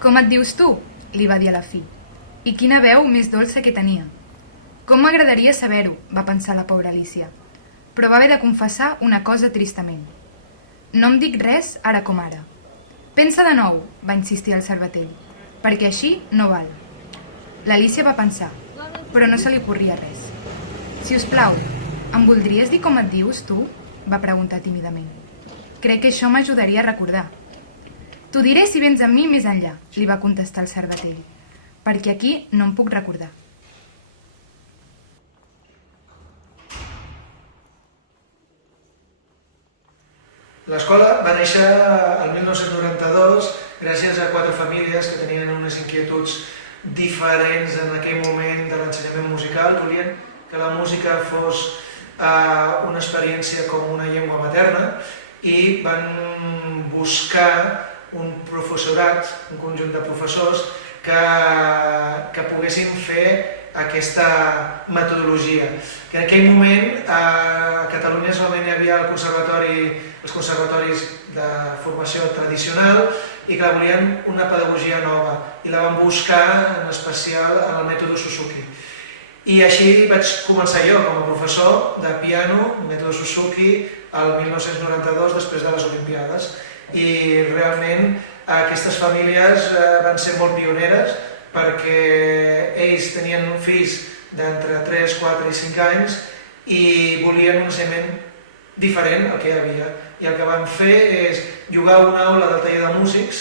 Com et dius tu? Li va dir a la fi. I quina veu més dolça que tenia. Com m'agradaria saber-ho, va pensar la pobra Alícia, però va haver de confessar una cosa tristament. No em dic res ara com ara. Pensa de nou, va insistir el cervatell, perquè així no val. L'Alícia va pensar, però no se li ocorria res. Si us plau, em voldries dir com et dius, tu? Va preguntar tímidament. Crec que això m'ajudaria a recordar. T'ho diré si vens amb mi més enllà, li va contestar el cervatell, perquè aquí no em puc recordar. L'escola va néixer el 1992 gràcies a 4 famílies que tenien unes inquietuds diferents en aquell moment de l'ensenyament musical. Volien que la música fos una experiència com una llengua materna i van buscar un professorat, un conjunt de professors que poguessin fer aquesta metodologia. Que en aquell moment a Catalunya solament hi havia els conservatoris de formació tradicional i que volien una pedagogia nova i la van buscar en especial en el mètode Suzuki. I així vaig començar jo com a professor de piano, mètode Suzuki, el 1992 després de les Olimpiades. I realment aquestes famílies van ser molt pioneres perquè ells tenien fills d'entre 3, 4 i 5 anys i volien un ensenyament diferent al que hi havia. I el que van fer és llogar una aula del taller de músics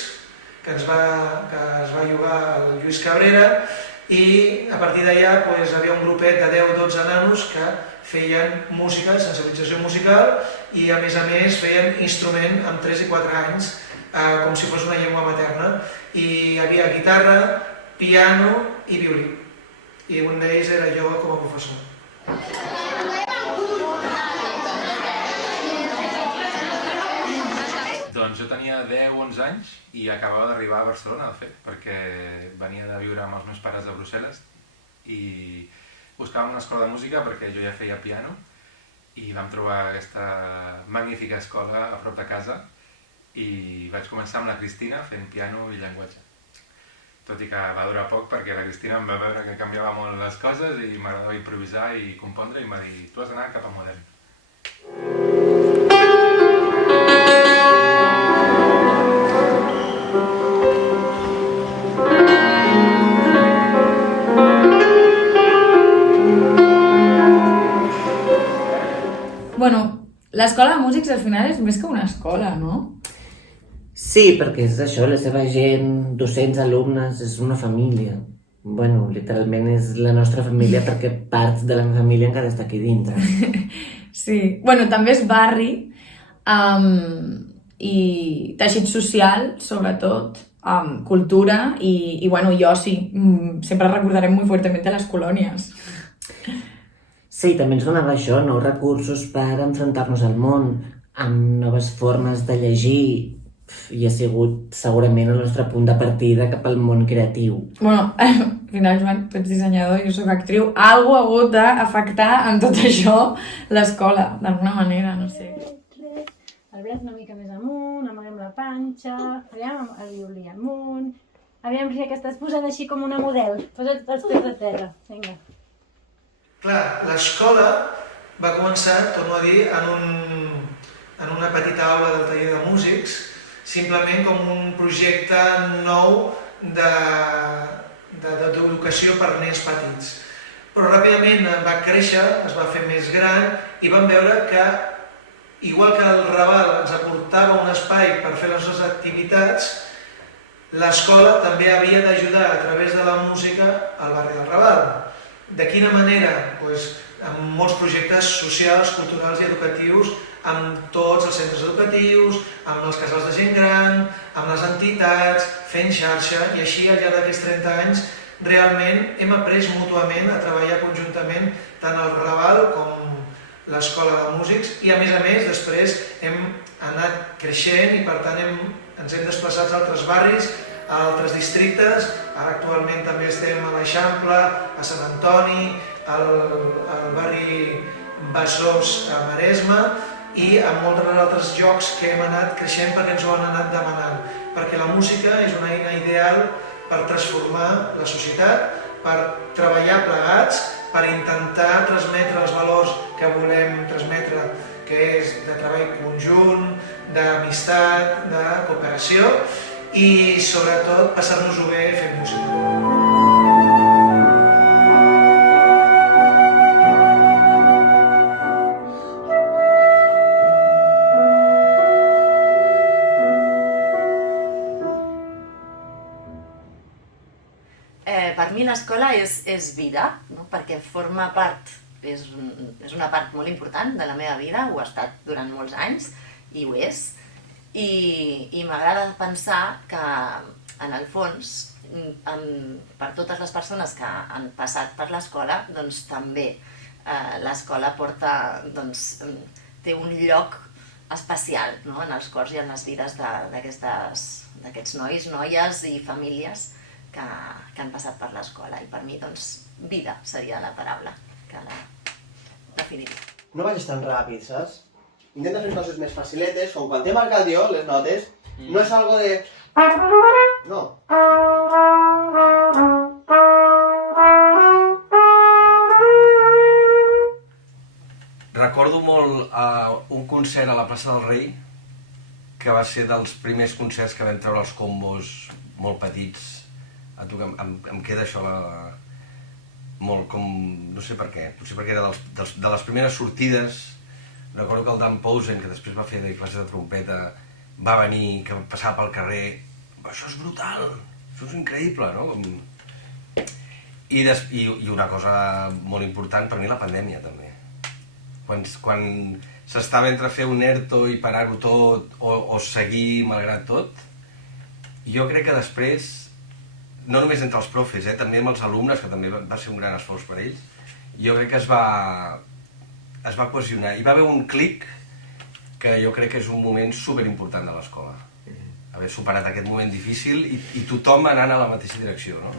que es va llogar al Lluís Cabrera i a partir d'allà hi havia un grupet de 10-12 nanos que feien música, sensibilització musical i a més feien instrument amb 3 i 4 anys com si fos una llengua materna i hi havia guitarra, piano i violí i un d'ells era jo com a professor. Doncs jo tenia 10-11 anys i acabava d'arribar a Barcelona, de fet, perquè venia de viure amb els meus pares a Brussel·les i buscàvem una escola de música perquè jo ja feia piano i vam trobar aquesta magnífica escola a prop de casa i vaig començar amb la Cristina fent piano i llenguatge. Tot i que va durar poc perquè la Cristina em va veure que canviava molt les coses i m'agradava improvisar i compondre i em va dir tu has d'anar cap a modern. Bueno, l'escola de músics al final és més que una escola, no? Sí, perquè és això, la seva gent, docents, alumnes, és una família. Bueno, literalment és la nostra família perquè parts de la meva família encara està aquí dintre. Sí, bueno, també és barri i teixit social, sobretot, cultura i bueno, jo sí, sempre recordarem molt fuertemente les colònies. Sí, també ens donava això, nous recursos per enfrontar-nos al món, amb noves formes de llegir, i ha sigut segurament el nostre punt de partida cap al món creatiu. Bueno, al final, Joan, tu ets dissenyador i jo soc actriu. Algú ha hagut d'afectar en tot això l'escola, d'alguna manera, no sé. El braç una mica més amunt, amaguem la panxa, aviam el violí amunt, aviam Ria, que estàs posant així com una model, posa't els peus a terra, vinga. Clar, l'escola va començar, torno a dir, en una petita aula del taller de músics, simplement com un projecte nou d'educació per nens petits. Però ràpidament va créixer, es va fer més gran i vam veure que, igual que el Raval ens aportava un espai per fer les nostres activitats, l'escola també havia d'ajudar a través de la música al barri del Raval. De quina manera? Amb molts projectes socials, culturals i educatius amb tots els centres educatius, amb els casals de gent gran, amb les entitats, fent xarxa, i així al llarg d'aquests 30 anys realment hem après mútuament a treballar conjuntament tant el Raval com l'escola de músics i a més després hem anat creixent i per tant ens hem desplaçat a altres barris, a altres districtes. Ara actualment també estem a l'Eixample, a Sant Antoni, al barri Besòs a Maresme i amb molts altres llocs que hem anat creixent perquè ens ho han anat demanant. perquè la música és una eina ideal per transformar la societat, per treballar plegats, per intentar transmetre els valors que volem transmetre, que és de treball conjunt, d'amistat, de cooperació i sobretot passar-nos-ho bé fent música. Per mi l'escola és vida, no? Perquè forma part, és una part molt important de la meva vida, ho ha estat durant molts anys i ho és, i m'agrada pensar que en el fons, per totes les persones que han passat per l'escola, doncs també l'escola té un lloc especial, no? En els cors i en les vides d'aquests nois, noies i famílies que han passat per l'escola, i per mi, doncs, vida seria la paraula que la definiria. No vagis tan ràpid, saps? Intenta fer coses més faciletes, com quan t'he marcat jo les notes, no és algo de... No. Recordo molt un concert a la plaça del Rei, que va ser dels primers concerts que vam treure els combos molt petits. A tu em queda això molt com... no sé per què, potser perquè era de les primeres sortides. Recordo que el Dan Posen, que després va fer de classe de trompeta, va venir, que passava pel carrer, això és brutal, això és increïble, no? I una cosa molt important per mi, la pandèmia també. Quan s'estava entre fer un ERTO i parar-ho tot o seguir malgrat tot, jo crec que després, no només entre els profes, també amb els alumnes, que també va ser un gran esforç per ells, jo crec que es va cohesionar. Hi va haver un clic que jo crec que és un moment superimportant de l'escola. Haver superat aquest moment difícil i tothom anant a la mateixa direcció, no?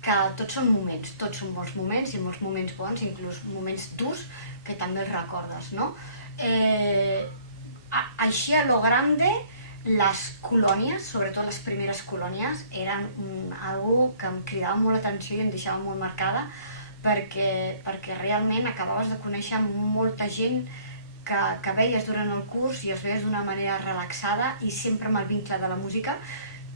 Que tots són molts moments, i molts moments bons, inclús moments durs, que també els recordes, no? Així a lo grande, les colònies, sobretot les primeres colònies, eren algo que em cridava molt l'atenció i em deixava molt marcada, perquè realment acabaves de conèixer molta gent que veies durant el curs i els veies d'una manera relaxada i sempre amb el vincle de la música,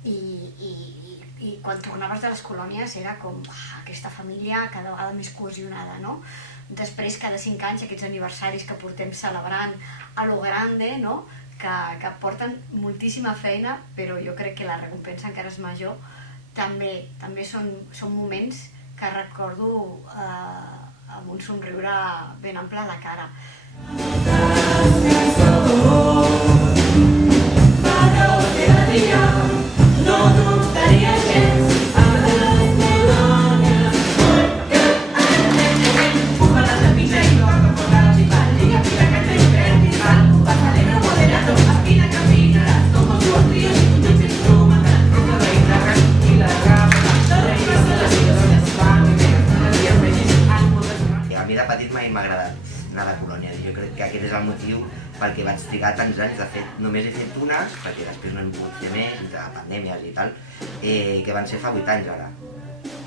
i quan tornaves de les colònies era com aquesta família cada vegada més cohesionada, no? Després, cada 5 anys, aquests aniversaris que portem celebrant a lo grande, no? Que porten moltíssima feina, però jo crec que la recompensa encara és major. També són moments que recordo amb un somriure ben ample de cara. No dubtaria gens de les colònies, perquè empuja la salpilla i toca por la principal, ella pide que te infernizal, pasadero moderado, aspira caminarás, como sus ríos y tu noche suma, roca de guitarra y la rama, sobre el paso de las situacions van i dies vells al poder. A mi de petit mai m'ha agradat anar a la colònia, jo crec que aquest és el motiu perquè vaig trigar tants anys. De fet, només he fet una, perquè després no hem pogut fer més, entre pandèmies i tal, que van ser fa 8 anys ara.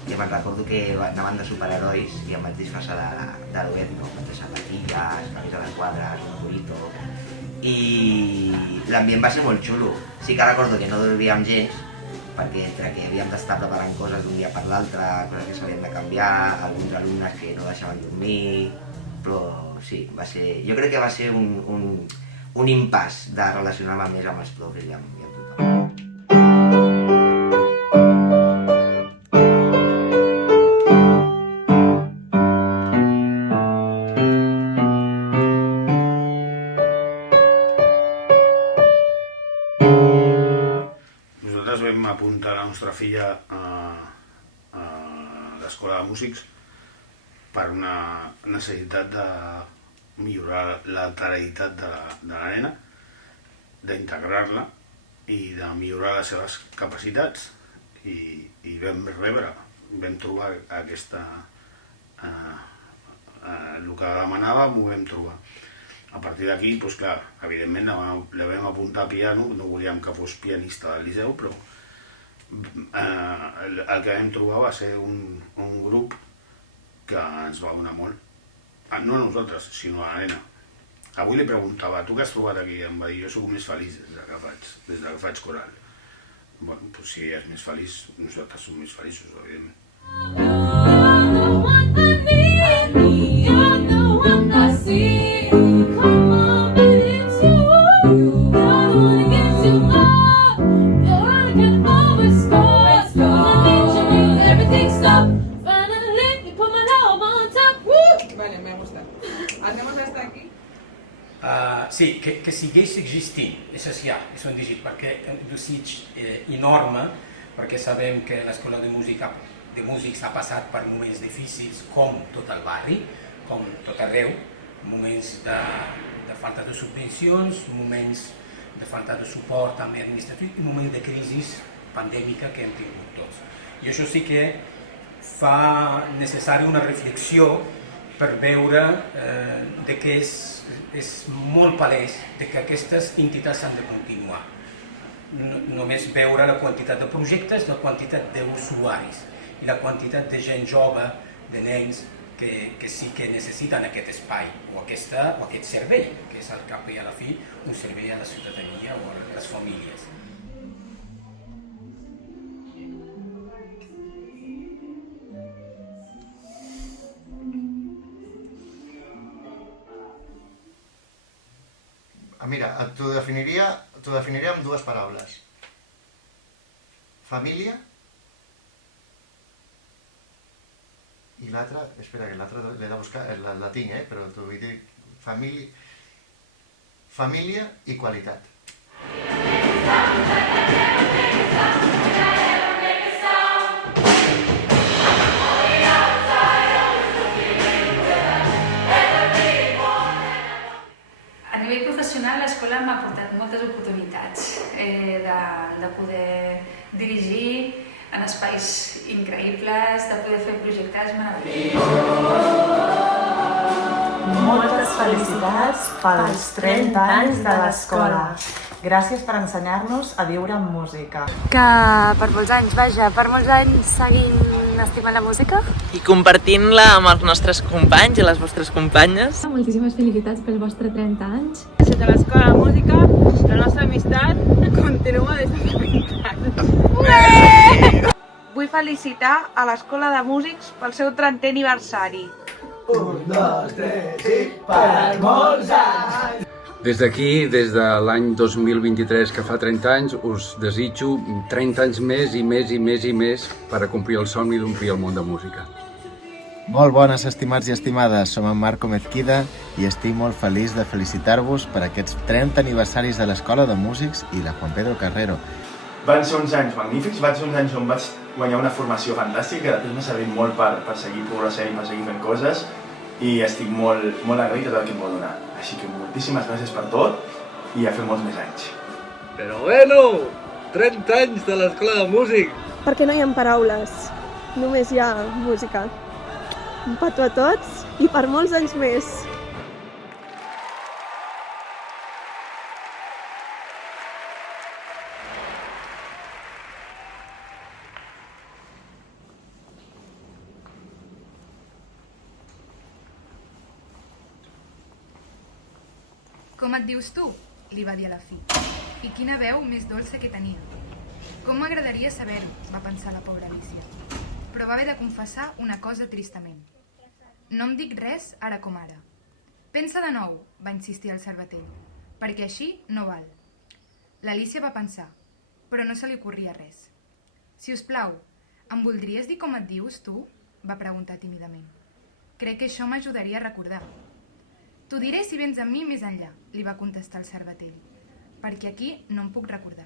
Que me'n recordo que anaven de superherois i em vaig disfressar de l'Obezno, vaig deixar patilles, camisa de quadres, un burrito... I l'ambient va ser molt xulo. Sí que recordo que no dormíem gens, perquè entre que havíem d'estar preparant coses d'un dia per l'altre, coses que s'havien de canviar, alguns alumnes que no deixaven dormir... Però sí, jo crec que va ser un impàs de relacionar-me més amb els profes i amb tothom. Nosaltres vam apuntar la nostra filla a l'escola de músics per una necessitat de millorar l'alteritat de la nena, d'integrar-la i de millorar les seves capacitats i vam trobar aquesta... el que demanàvem ho vam trobar. A partir d'aquí, doncs clar, evidentment la vam apuntar a piano, no volíem que fos pianista del Liceu, però el que vam trobar va ser un grup que ens va donar molt. No a nosaltres, sinó a la nena. Avui li preguntava, tu què has trobat aquí? Em va dir, jo soc més feliç des que faig coral. Bueno, doncs si és més feliç, nosaltres som més feliços, evidentment. Sí, que segueix existint, és un desig, perquè un desig enorme, perquè sabem que l'escola de músics ha passat per moments difícils, com tot el barri, com tot arreu, moments de falta de subvencions, moments de falta de suport també administratiu i moments de crisi pandèmica que hem tingut tots. I això sí que fa necessària una reflexió per veure que és molt palès que aquestes entitats han de continuar. Només veure la quantitat de projectes, la quantitat d'usuaris i la quantitat de gent jove, de nens, que sí que necessiten aquest espai o aquest servei, que és al cap i a la fi un servei a la ciutadania o a les famílies. Mira, t'ho definiria amb dues paraules. Família i l'altra, espera, que l'altra l'he de buscar, la tinc, però t'ho vull dir, família i qualitat. A nivell professional, l'escola m'ha portat moltes oportunitats de poder dirigir en espais increïbles, de poder fer projectes meravellosos. Moltes felicitats pels 30 anys de l'escola. Gràcies per ensenyar-nos a viure amb música. Que per molts anys, vaja, per molts anys seguint estimant la música. I compartint-la amb els nostres companys i les vostres companyes. Moltíssimes felicitats pels vostres 30 anys. Des de l'escola de música, la nostra amistat continua des de fa 20 anys. Vull felicitar a l'Escola de Músics pel seu 30è aniversari. 1, 2, 3 i per molts anys! Des d'aquí, des de l'any 2023, que fa 30 anys, us desitjo 30 anys més i més i més i més per a complir el somni d'omplir el món de música. Molt bones, estimats i estimades, som en Marco Mezquida i estic molt feliç de felicitar-vos per aquests 30 aniversaris de l'Escola de Músics i la Juan Pedro Carrero. Van ser uns anys magnífics, van ser uns anys on vaig guanyar una formació fantàstica, que després m'ha servit molt per seguir progressant i per seguir fent coses i estic molt agraït de tot el que em va donar. Així que moltíssimes gràcies per tot i a fer molts més anys. Però bueno, 30 anys de l'Escola de Músic! Perquè no hi ha paraules, només hi ha música. Un petó a tots i per molts anys més! Com et dius tu? Li va dir a la fi. I quina veu més dolça que tenia. Com m'agradaria saber-ho, va pensar la pobra Alicia. Però va haver de confessar una cosa tristament. No em dic res ara com ara. Pensa de nou, va insistir el cervatell, perquè així no val. L'Alicia va pensar, però no se li ocorria res. Si us plau, em voldries dir com et dius, tu? Va preguntar tímidament. Crec que això m'ajudaria a recordar. T'ho diré si vens amb mi més enllà, li va contestar el cervatell, perquè aquí no em puc recordar.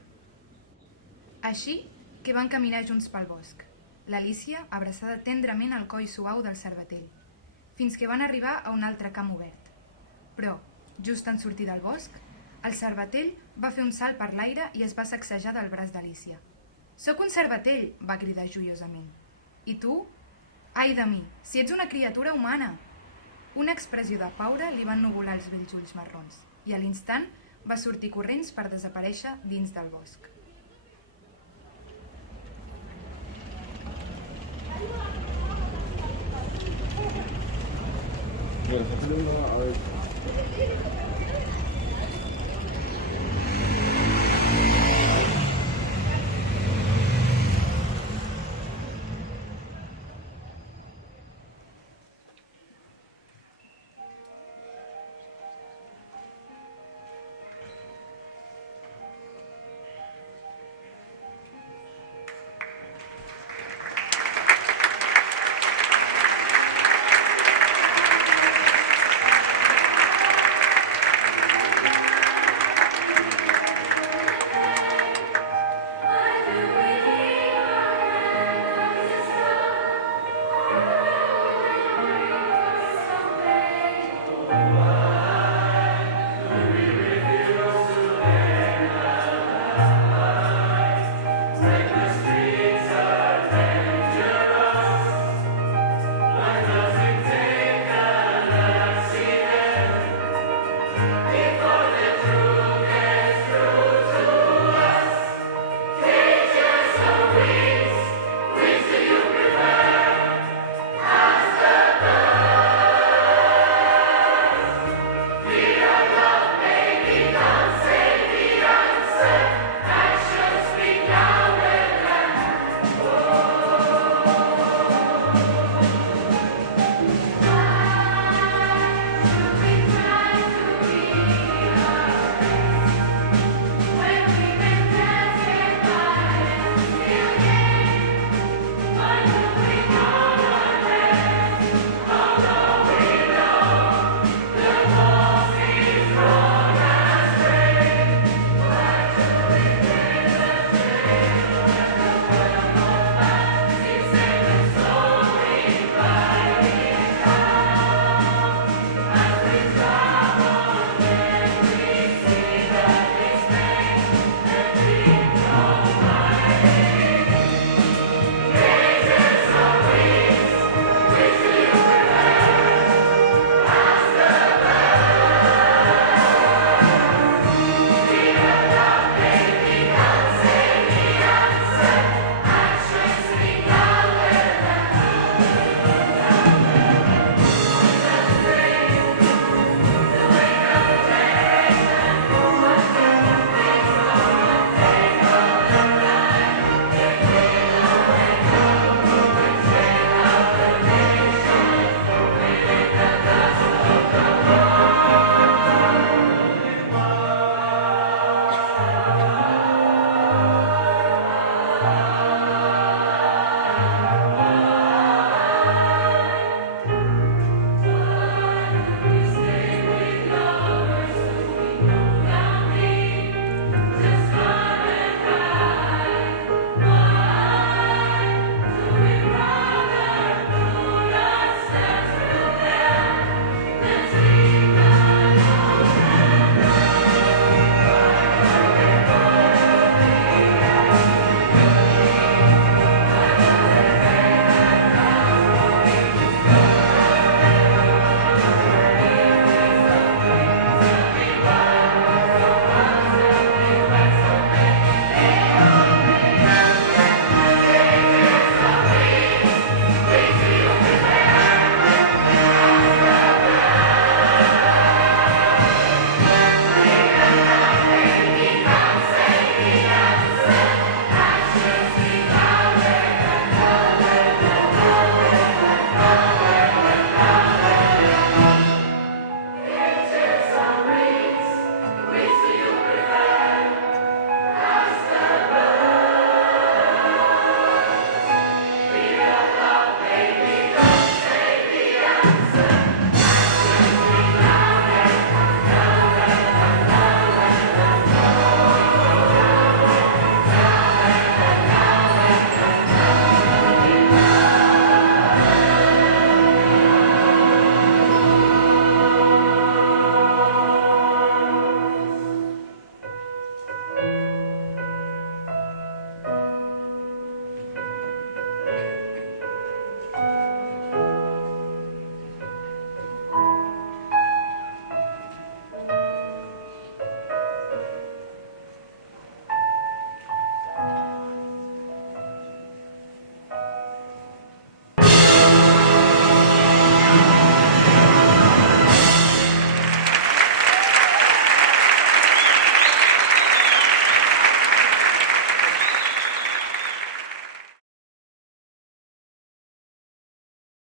Així que van caminar junts pel bosc, l'Alicia abraçada tendrament al coll suau del cervatell, fins que van arribar a un altre camp obert. Però, just en sortir del bosc, el cervatell va fer un salt per l'aire i es va sacsejar del braç d'Alicia. «Soc un cervatell!» va cridar joiosament. «I tu?» «Ai de mi, si ets una criatura humana!» Una expressió de paura li va ennuvolar els vells ulls marrons i a l'instant va sortir corrents per desaparèixer dins del bosc. Bueno,